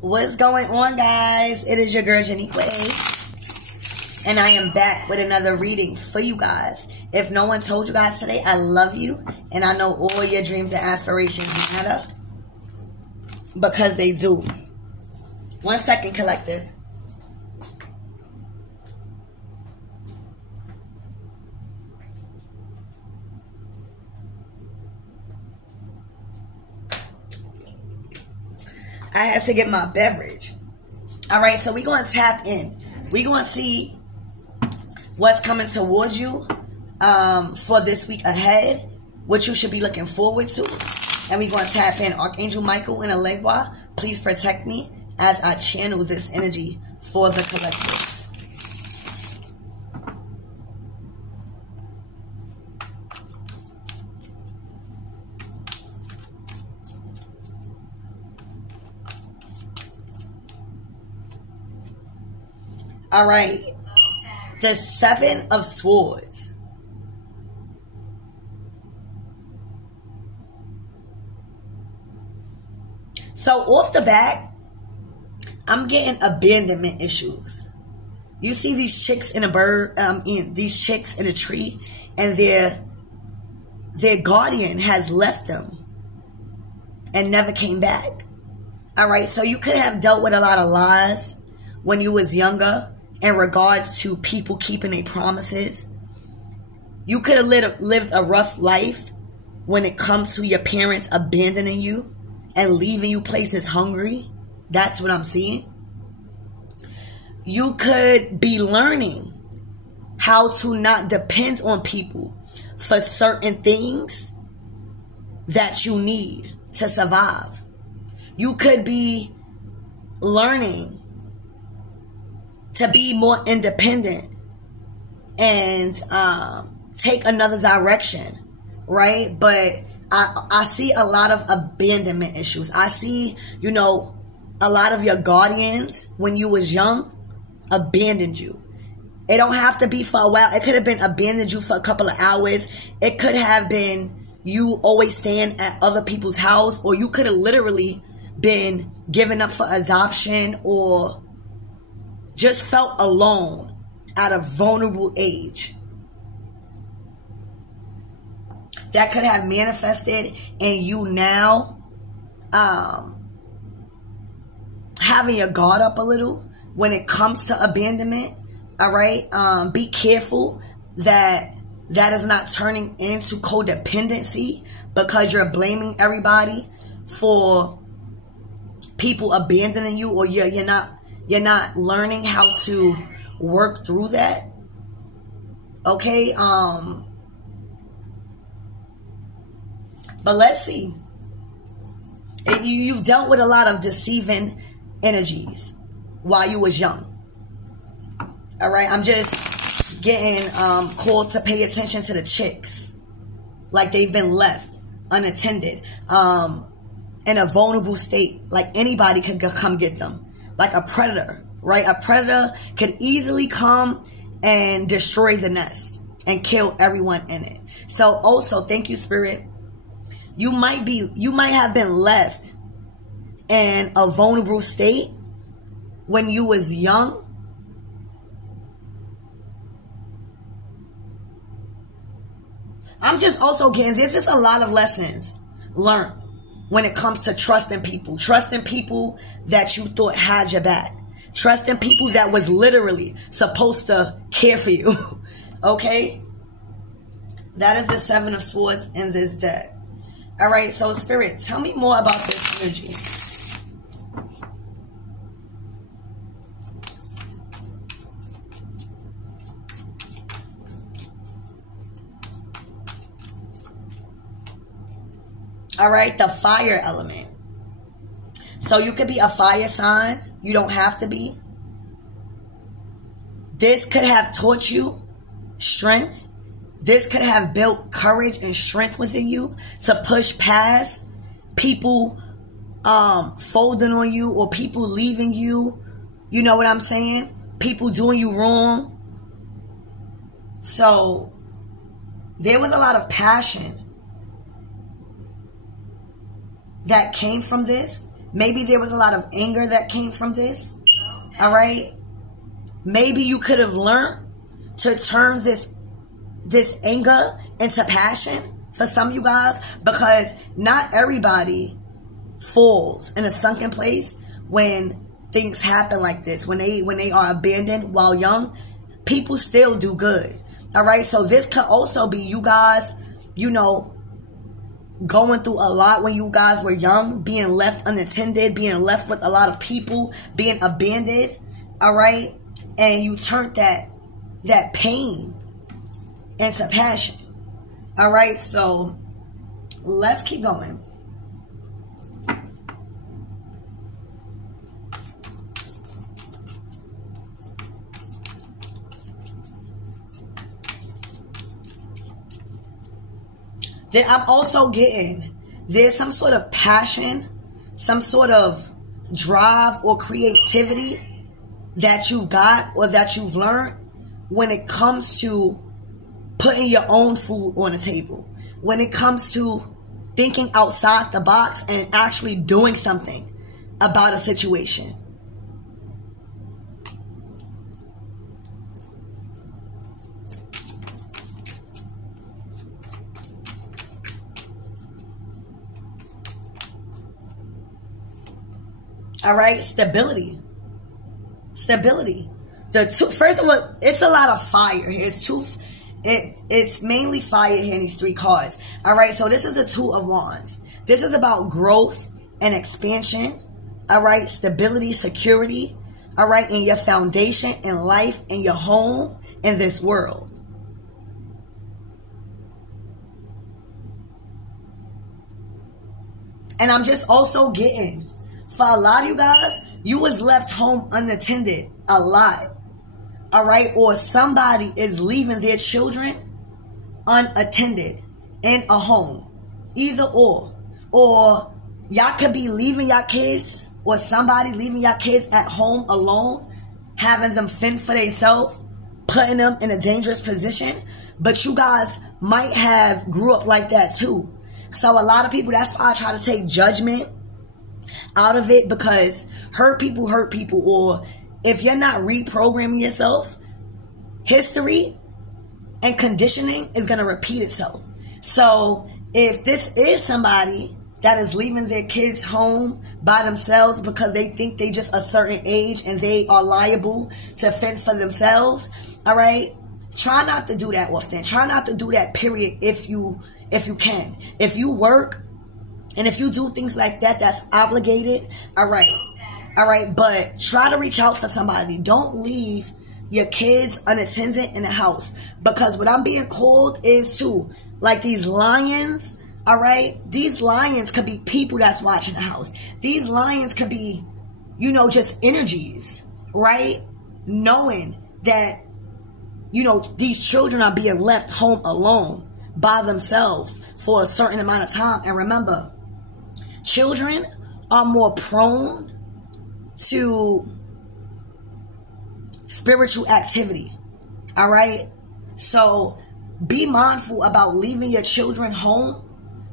What's going on, guys? It is your girl Jenny Quay, and I am back with another reading for you guys. If no one told you guys today, I love you, and I know all your dreams and aspirations matter, because they do. 1 second, collective. I had to get my beverage. All right, so we're going to tap in. We're going to see what's coming towards you for this week ahead, what you should be looking forward to. And we're going to tap in. Archangel Michael and Alegua, please protect me as I channel this energy for the collective. All right, the 7 of Swords. So off the bat, I'm getting abandonment issues. You see these chicks in a these chicks in a tree, and their guardian has left them and never came back. All right, so you could have dealt with a lot of lies when you was younger, in regards to people keeping their promises. You could have lived a rough life when it comes to your parents abandoning you and leaving you places hungry. That's what I'm seeing. You could be learning how to not depend on people for certain things that you need to survive. You could be learning to be more independent and take another direction, right? But I see a lot of abandonment issues. I see, you know, a lot of your guardians when you was young abandoned you. It don't have to be for a while. It could have been abandoned you for a couple of hours. It could have been you always staying at other people's house, or you could have literally been given up for adoption, or just felt alone at a vulnerable age. That could have manifested in you now having your guard up a little when it comes to abandonment. All right, be careful that is not turning into codependency, because you're blaming everybody for people abandoning you, or you're not learning how to work through that. Okay, but let's see. You've dealt with a lot of deceiving energies while you was young. All right, I'm just getting called to pay attention to the chicks, like they've been left unattended, in a vulnerable state, like anybody could come get them. Like a predator, right? A predator could easily come and destroy the nest and kill everyone in it. So also, thank you, Spirit. You might have been left in a vulnerable state when you was young. I'm just also getting, there's just a lot of lessons learned when it comes to trusting people that you thought had your back, trusting people that was literally supposed to care for you. Okay, that is the 7 of Swords in this deck. All right, so Spirit, tell me more about this energy. All right, the fire element. So you could be a fire sign. You don't have to be. This could have taught you strength. This could have built courage and strength within you to push past people folding on you, or people leaving you. You know what I'm saying? People doing you wrong. So there was a lot of passion that came from this. Maybe there was a lot of anger that came from this. All right. Maybe you could have learned to turn this anger into passion for some of you guys, because not everybody falls in a sunken place when things happen like this. When they are abandoned while young, people still do good. All right. So this could also be you guys, you know, going through a lot when you guys were young, being left unattended, being left with a lot of people, being abandoned. All right. And you turned that pain into passion. All right. So let's keep going. Then I'm also getting there's some sort of passion, some sort of drive or creativity that you've got or that you've learned when it comes to putting your own food on the table, when it comes to thinking outside the box and actually doing something about a situation. All right, stability. First of all, it's a lot of fire here. It's mainly fire here in these three cards. All right, so this is the Two of Wands. This is about growth and expansion. All right, stability, security. All right, in your foundation, in life, in your home, in this world. And I'm just also getting, for a lot of you guys, you was left home unattended a lot. All right. Or somebody is leaving their children unattended in a home. Either or. Or y'all could be leaving your kids, or somebody leaving your kids at home alone, having them fend for themselves, putting them in a dangerous position. But you guys might have grew up like that too. So a lot of people, that's why I try to take judgment out of it, because hurt people, or if you're not reprogramming yourself, history and conditioning is going to repeat itself. So if this is somebody that is leaving their kids home by themselves because they think they just a certain age and they are liable to fend for themselves, all right, try not to do that often. Try not to do that, period, if you can. If you work and if you do things like that, that's obligated, all right. All right, but try to reach out for somebody. Don't leave your kids unattended in the house, because what I'm being called is too, like these lions, all right? These lions could be people that's watching the house. These lions could be, you know, just energies, right? Knowing that, you know, these children are being left home alone by themselves for a certain amount of time. And remember, children are more prone to spiritual activity. All right. So be mindful about leaving your children home,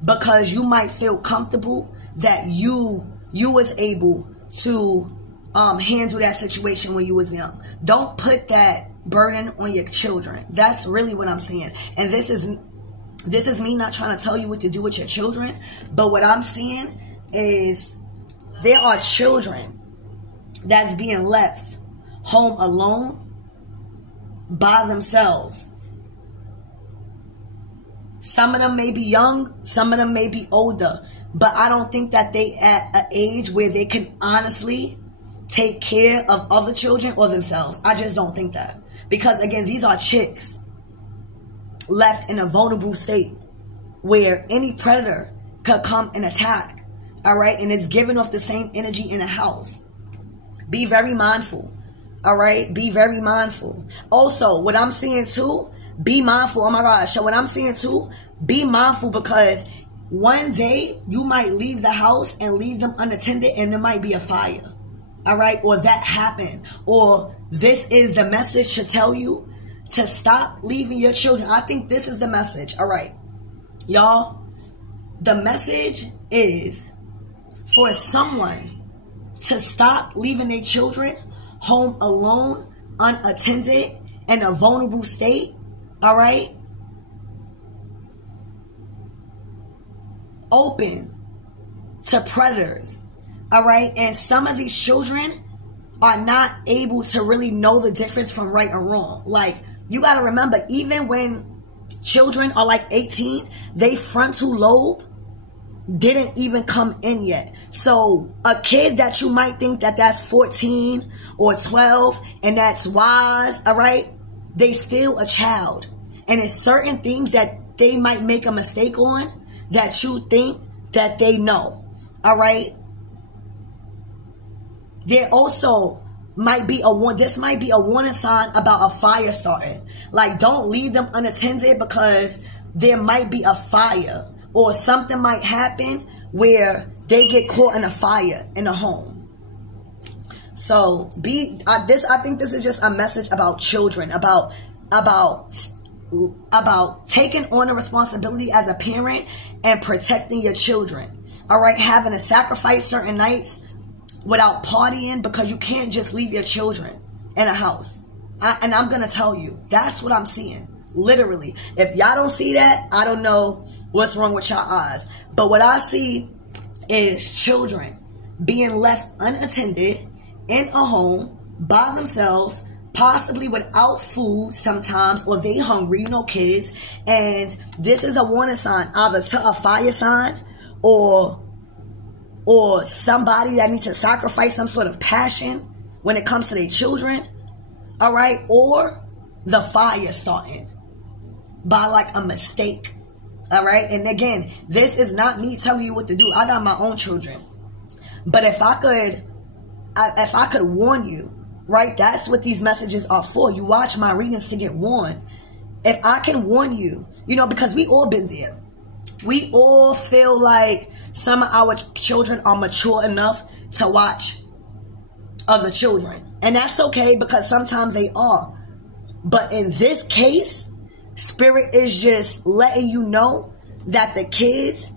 because you might feel comfortable that you was able to handle that situation when you was young. Don't put that burden on your children. That's really what I'm saying. And this is me not trying to tell you what to do with your children, but what I'm seeing is there are children that's being left home alone by themselves. Some of them may be young, some of them may be older, but I don't think that they at an age where they can honestly take care of other children or themselves. I just don't think that. Because again, these are chicks left in a vulnerable state where any predator could come and attack. All right. And it's giving off the same energy in a house. Be very mindful. All right. Be very mindful. Also, what I'm seeing too, be mindful. Oh my gosh. So what I'm seeing too, be mindful, because one day you might leave the house and leave them unattended and there might be a fire. All right. Or that happened. Or this is the message to tell you to stop leaving your children. I think this is the message. All right. Y'all, the message is for someone to stop leaving their children home alone, unattended, in a vulnerable state, all right? Open to predators, all right? And some of these children are not able to really know the difference from right or wrong. Like, you got to remember, even when children are like 18, they frontal lobe didn't even come in yet. So a kid that you might think that that's 14 or 12 and that's wise, all right, they still a child. And it's certain things that they might make a mistake on that you think that they know, all right? There also might be this might be a warning sign about a fire starting. Like, don't leave them unattended because there might be a fire. Or something might happen where they get caught in a fire in a home. So I think this is just a message about children, about taking on a responsibility as a parent and protecting your children. All right, having to sacrifice certain nights without partying because you can't just leave your children in a house. And I'm gonna tell you, that's what I'm seeing. Literally, if y'all don't see that, I don't know what's wrong with your eyes. But what I see is children being left unattended in a home by themselves, possibly without food sometimes, or they hungry, you know, kids. And this is a warning sign, either to a fire sign or somebody that needs to sacrifice some sort of passion when it comes to their children, all right? Or the fire starting by like a mistake, all right? And again, this is not me telling you what to do. I got my own children. But if I could warn you, right? That's what these messages are for. You watch my readings to get warned. If I can warn you, you know, because we all been there. We all feel like some of our children are mature enough to watch other children. And that's okay because sometimes they are. But in this case, Spirit is just letting you know that the kids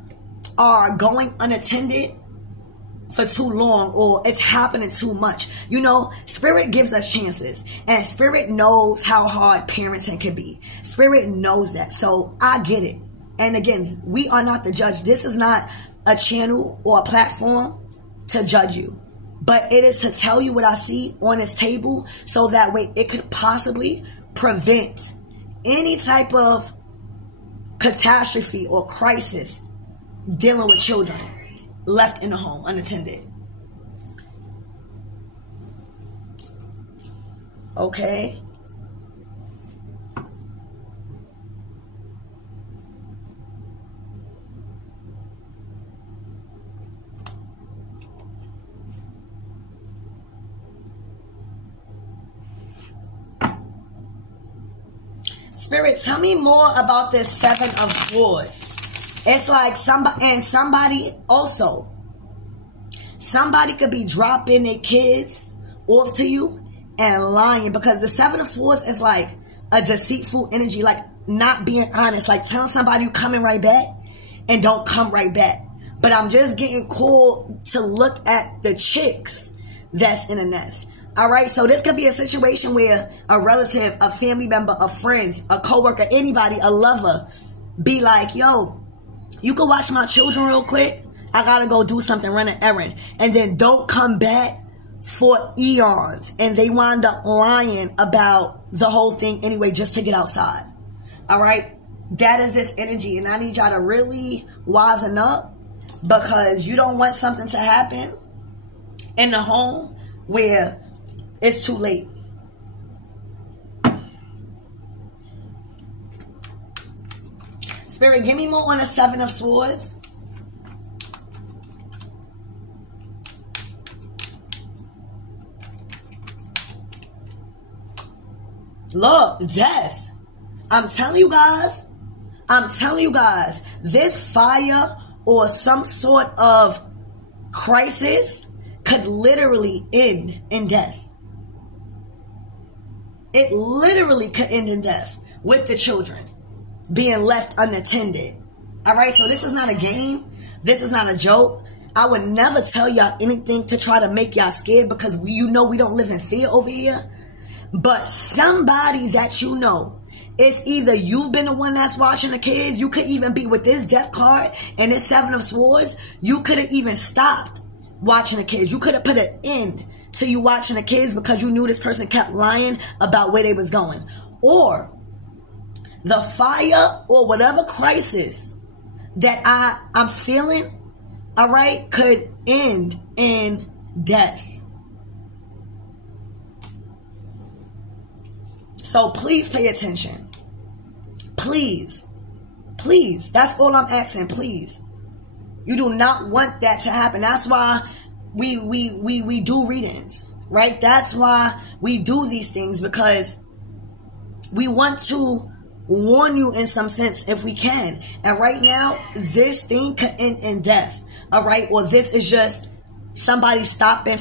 are going unattended for too long, or it's happening too much. You know, Spirit gives us chances, and Spirit knows how hard parenting can be. Spirit knows that, so I get it. And again, we are not the judge. This is not a channel or a platform to judge you, but it is to tell you what I see on this table, so that way it could possibly prevent any type of catastrophe or crisis dealing with children left in the home unattended. Okay. Spirit, tell me more about this Seven of Swords. It's like somebody could be dropping their kids off to you and lying, because the Seven of Swords is like a deceitful energy, like not being honest, like telling somebody you coming right back and don't come right back. But I'm just getting called to look at the chicks that's in a nest. All right, so this could be a situation where a relative, a family member, a friend, a coworker, anybody, a lover, be like, yo, you can watch my children real quick. I gotta go do something, run an errand. And then don't come back for eons. And they wind up lying about the whole thing anyway, just to get outside. All right, that is this energy. And I need y'all to really wisen up, because you don't want something to happen in the home where it's too late. Spirit, give me more on the Seven of Swords. Look, death. I'm telling you guys, this fire or some sort of crisis could literally end in death. It literally could end in death with the children being left unattended. All right, so this is not a game. This is not a joke. I would never tell y'all anything to try to make y'all scared, because we don't live in fear over here. But somebody that you know, it's either you've been the one that's watching the kids. You could even be with this death card and this 7 of Swords. You could have even stopped watching the kids. You could have put an end to you watching the kids because you knew this person kept lying about where they was going. Or the fire or whatever crisis that I'm feeling, all right, could end in death. So please pay attention. Please. Please. That's all I'm asking. Please. You do not want that to happen. That's why we do readings, right? That's why we do these things, because we want to warn you in some sense if we can. And right now, this thing could end in death, all right? Or this is just somebody stopping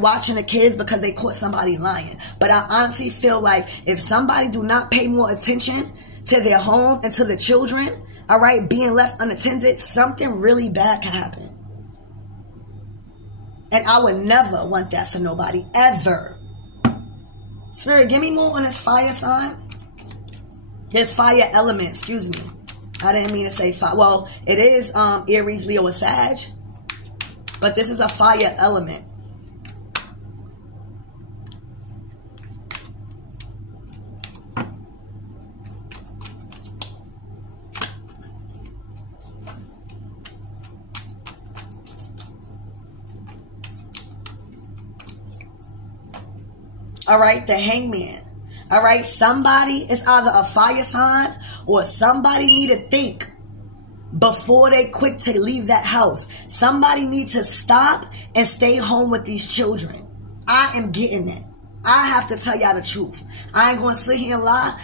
watching the kids because they caught somebody lying. But I honestly feel like if somebody do not pay more attention to their home and to the children, all right, being left unattended, something really bad can happen. And I would never want that for nobody, ever. Spirit, give me more on this fire sign. This fire element, excuse me. I didn't mean to say fire. Well, it is Aries, Leo, or Sag. But this is a fire element. All right, the Hangman. All right, somebody is either a fire sign or somebody need to think before they quick to leave that house. Somebody need to stop and stay home with these children. I am getting it. I have to tell y'all the truth. I ain't going to sit here and lie.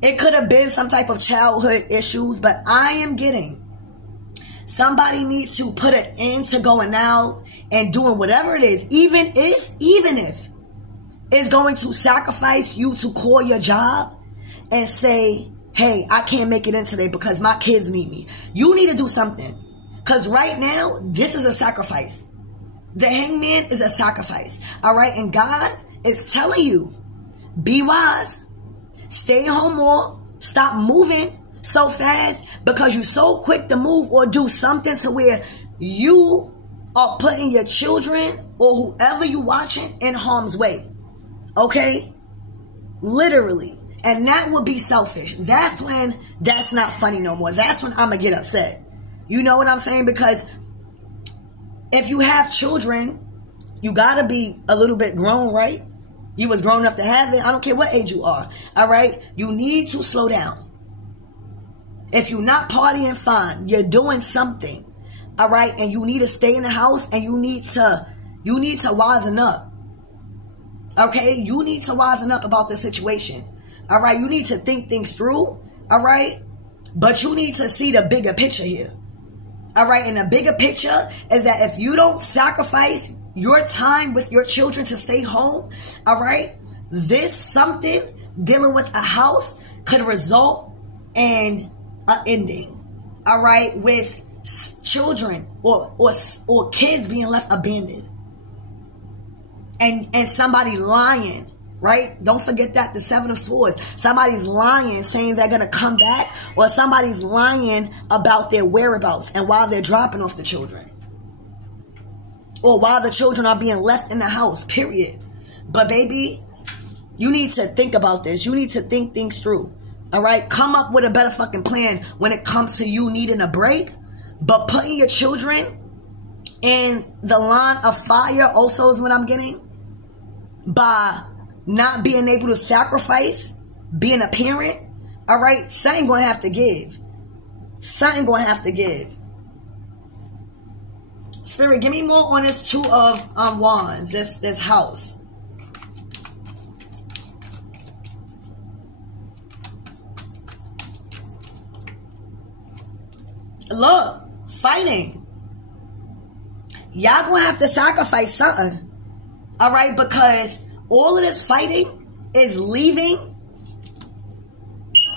It could have been some type of childhood issues, but I am getting somebody needs to put an end to going out and doing whatever it is, even if it's going to sacrifice you to call your job and say, hey, I can't make it in today because my kids need me. You need to do something. Because right now, this is a sacrifice. The Hangman is a sacrifice. All right? And God is telling you, be wise. Stay home more. Stop moving so fast because you're so quick to move or do something to where you are putting your children or whoever you watching in harm's way. Okay? Literally. And that would be selfish. That's when that's not funny no more. That's when I'm going to get upset. You know what I'm saying? Because if you have children, you got to be a little bit grown, right? You was grown enough to have it. I don't care what age you are. All right? You need to slow down. If you're not partying, fine. You're doing something. All right? And you need to stay in the house and you need to wisen up. Okay? You need to wisen up about the situation. All right? You need to think things through. All right? But you need to see the bigger picture here. All right? And the bigger picture is that if you don't sacrifice your time with your children to stay home, all right, this something dealing with a house could result in an ending. All right? With children or kids being left abandoned. And somebody lying, right? Don't forget that, the 7 of Swords. Somebody's lying, saying they're going to come back, or somebody's lying about their whereabouts and while they're dropping off the children. Or while the children are being left in the house, period. But baby, you need to think about this. You need to think things through. All right? Come up with a better fucking plan when it comes to you needing a break. But putting your children in the line of fire also is what I'm getting. By not being able to sacrifice being a parent, all right, something going to have to give. Something going to have to give. Spirit, give me more on this 2 of Wands, this house. Look, fighting. Y'all going to have to sacrifice something. All right, because all of this fighting is leaving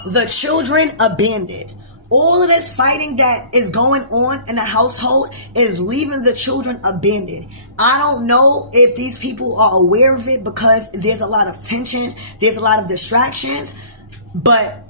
the children abandoned. All of this fighting that is going on in the household is leaving the children abandoned. I don't know if these people are aware of it because there's a lot of tension, there's a lot of distractions, but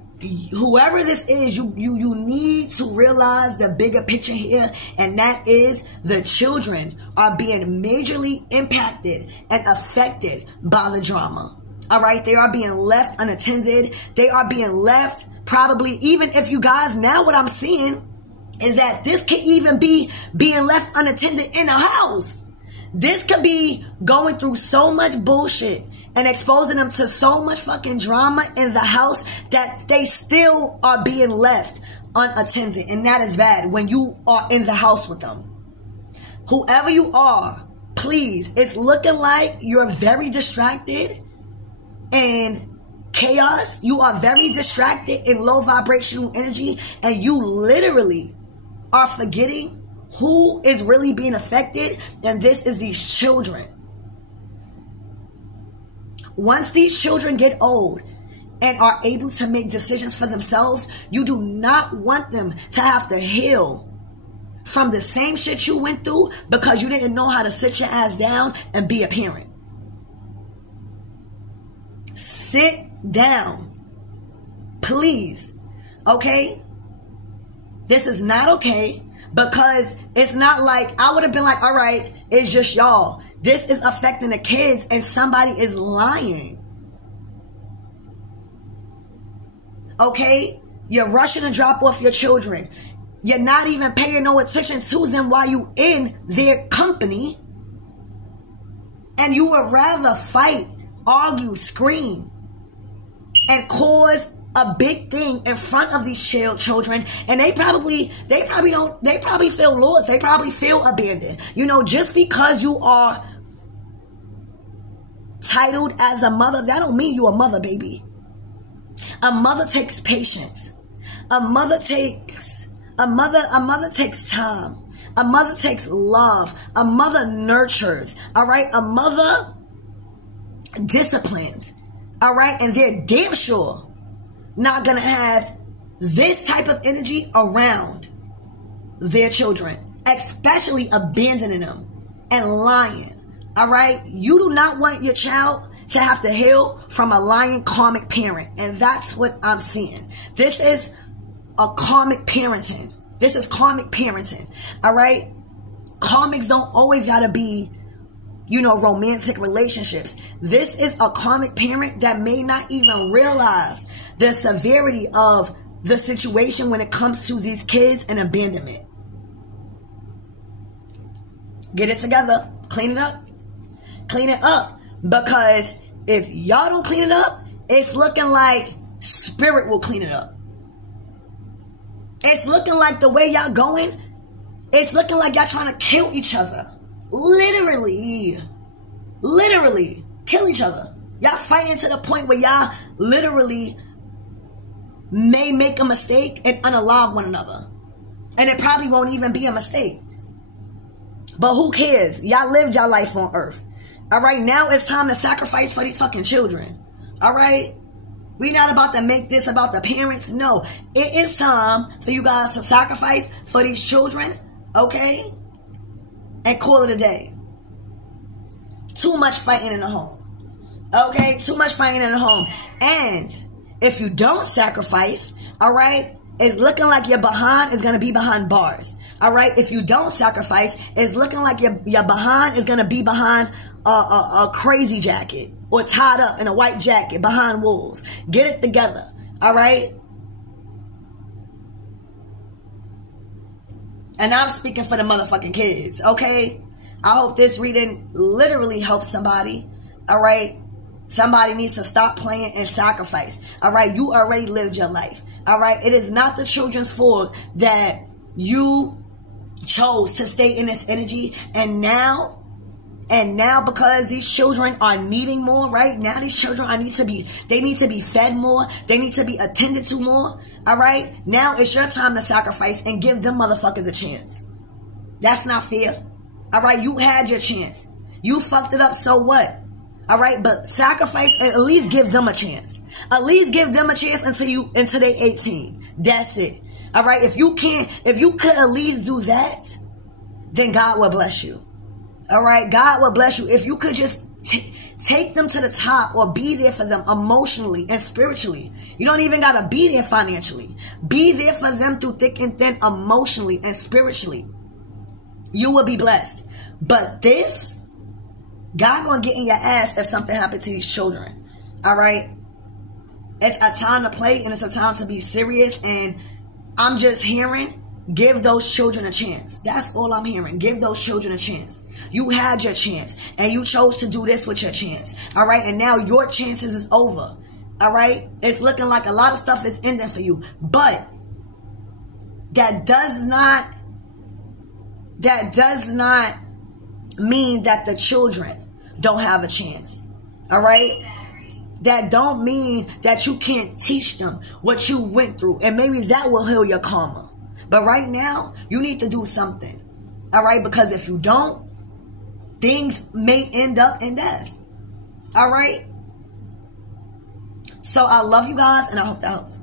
whoever this is, you need to realize the bigger picture here, and that is the children are being majorly impacted and affected by the drama. All right, they are being left unattended. They are being left probably, even if you guys, now what I'm seeing is that this could even be being left unattended in a house. This could be going through so much bullshit and exposing them to so much fucking drama in the house that they still are being left unattended. And that is bad when you are in the house with them. Whoever you are, please, it's looking like you're very distracted and chaos. You are very distracted in low vibrational energy, and you literally are forgetting who is really being affected, and this is these children. Once these children get old and are able to make decisions for themselves, you do not want them to have to heal from the same shit you went through because you didn't know how to sit your ass down and be a parent. Sit down, please. Okay? This is not okay, because it's not like I would have been like, all right, it's just y'all. This is affecting the kids and somebody is lying. Okay? You're rushing to drop off your children. You're not even paying no attention to them while you in their company. And you would rather fight, argue, scream, and cause a big thing in front of these children, and they probably feel lost. They probably feel abandoned. You know, just because you are titled as a mother, that don't mean you a mother, baby. A mother takes patience. A mother takes time. A mother takes love. A mother nurtures. All right, a mother disciplines. All right, and they're damn sure not gonna have this type of energy around their children, especially abandoning them and lying. All right, you do not want your child to have to heal from a lying karmic parent, and that's what I'm seeing. This is a karmic parenting. This is karmic parenting. All right, karmics don't always gotta be, you know, romantic relationships. This is a karmic parent that may not even realize the severity of the situation when it comes to these kids and abandonment. Get it together. Clean it up. Clean it up. Because if y'all don't clean it up, it's looking like spirit will clean it up. It's looking like the way y'all going, it's looking like y'all trying to kill each other. Literally kill each other. Y'all fighting to the point where y'all literally may make a mistake and unalive one another. And it probably won't even be a mistake. But who cares? Y'all lived y'all life on earth. All right, now it's time to sacrifice for these fucking children. All right? We're not about to make this about the parents. No, it is time for you guys to sacrifice for these children. Okay? And call it a day. Too much fighting in the home. Okay? Too much fighting in the home. And if you don't sacrifice, all right, it's looking like your behind is going to be behind bars. All right? If you don't sacrifice, it's looking like your behind is going to be behind a crazy jacket or tied up in a white jacket behind wolves. Get it together. All right? And I'm speaking for the motherfucking kids, okay? I hope this reading literally helps somebody, all right? Somebody needs to stop playing and sacrifice, all right? You already lived your life, all right? It is not the children's fault that you chose to stay in this energy, and now because these children are needing more, right? Now these children they need to be fed more. They need to be attended to more, all right? Now it's your time to sacrifice and give them motherfuckers a chance. That's not fair, all right? You had your chance. You fucked it up, so what? All right, but sacrifice and at least give them a chance. At least give them a chance until they 18. That's it. All right. If you could at least do that, then God will bless you. All right. God will bless you. If you could just take them to the top or be there for them emotionally and spiritually. You don't even got to be there financially. Be there for them through thick and thin emotionally and spiritually. You will be blessed. But this, God gonna get in your ass if something happened to these children. All right? It's a time to play and it's a time to be serious. And I'm just hearing, give those children a chance. That's all I'm hearing. Give those children a chance. You had your chance and you chose to do this with your chance. All right? And now your chances is over. All right? It's looking like a lot of stuff is ending for you. But that does not mean that the children don't have a chance. All right? That don't mean that you can't teach them what you went through. And maybe that will heal your karma. But right now, you need to do something. All right? Because if you don't, things may end up in death. All right? So I love you guys and I hope that helps.